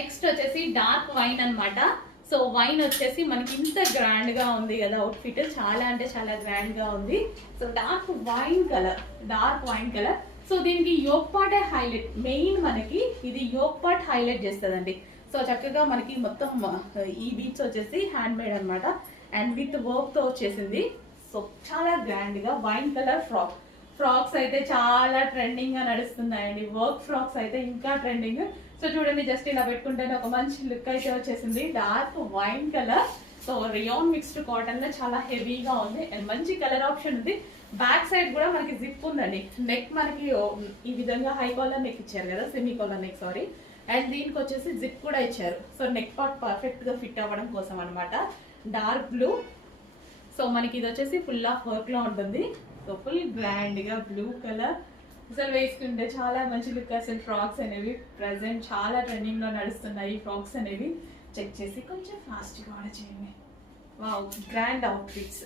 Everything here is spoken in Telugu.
నెక్స్ట్ వచ్చేసి డార్క్ వైన్ అన్నమాట. సో వైన్ వచ్చేసి మనకి ఇంత గ్రాండ్ గా ఉంది కదా అవుట్ఫిట్, చాలా అంటే చాలా గ్రాండ్ గా ఉంది. So dark wine colour. So దీనికి యోక్ పార్ట్ హైలైట్, మెయిన్ మనకి ఇది యోక్ పార్ట్ హైలైట్ చేస్తుందండి. సో చక్కగా మనకి మొత్తం ఈ బీట్స్ వచ్చేసి హ్యాండ్ మేడ్ అనమాట అండ్ విత్ వర్క్ తో వచ్చేసింది. సో చాలా గ్రాండ్ గా వైన్ కలర్ ఫ్రాక్స్ అయితే చాలా ట్రెండింగ్ గా నడుస్తున్నాయండి. వర్క్ ఫ్రాక్స్ అయితే ఇంకా ట్రెండింగ్. సో చూడండి, జస్ట్ ఇలా పెట్టుకుంటేనే ఒక మంచి లుక్ అయితే వచ్చేసింది. Dark wine colour, so rayon mixed cotton లో చాలా హెవీగా ఉంది అండ్ మంచి కలర్ ఆప్షన్ ఉంది. బ్యాక్ సైడ్ కూడా మనకి జిప్ ఉందండి. నెక్ మనకి ఈ విధంగా హై కాలర్ నెక్ ఇచ్చారు కదా, semi collar neck sorry. And దీనికి వచ్చేసి జిప్ కూడా ఇచ్చారు. సో నెక్ పార్ట్ పర్ఫెక్ట్ గా ఫిట్ అవ్వడం కోసం అనమాట. Dark blue. సో మనకి ఇది వచ్చేసి ఫుల్ ఆఫ్ వర్క్ లో ఉంటుంది. సో ఫుల్ గ్రాండ్ గా బ్లూ కలర్ అసలు వేసుకుంటే చాలా మంచి లుక్. అసలు ఫ్రాక్స్ అనేవి ప్రెసెంట్ చాలా ట్రెండింగ్ లో నడుస్తున్నాయి. ఫ్రాక్స్ అనేవి చెక్ చేసి కొంచెం ఫాస్ట్ గా ఆర్డర్ చేయండి. Wow, grand outfits.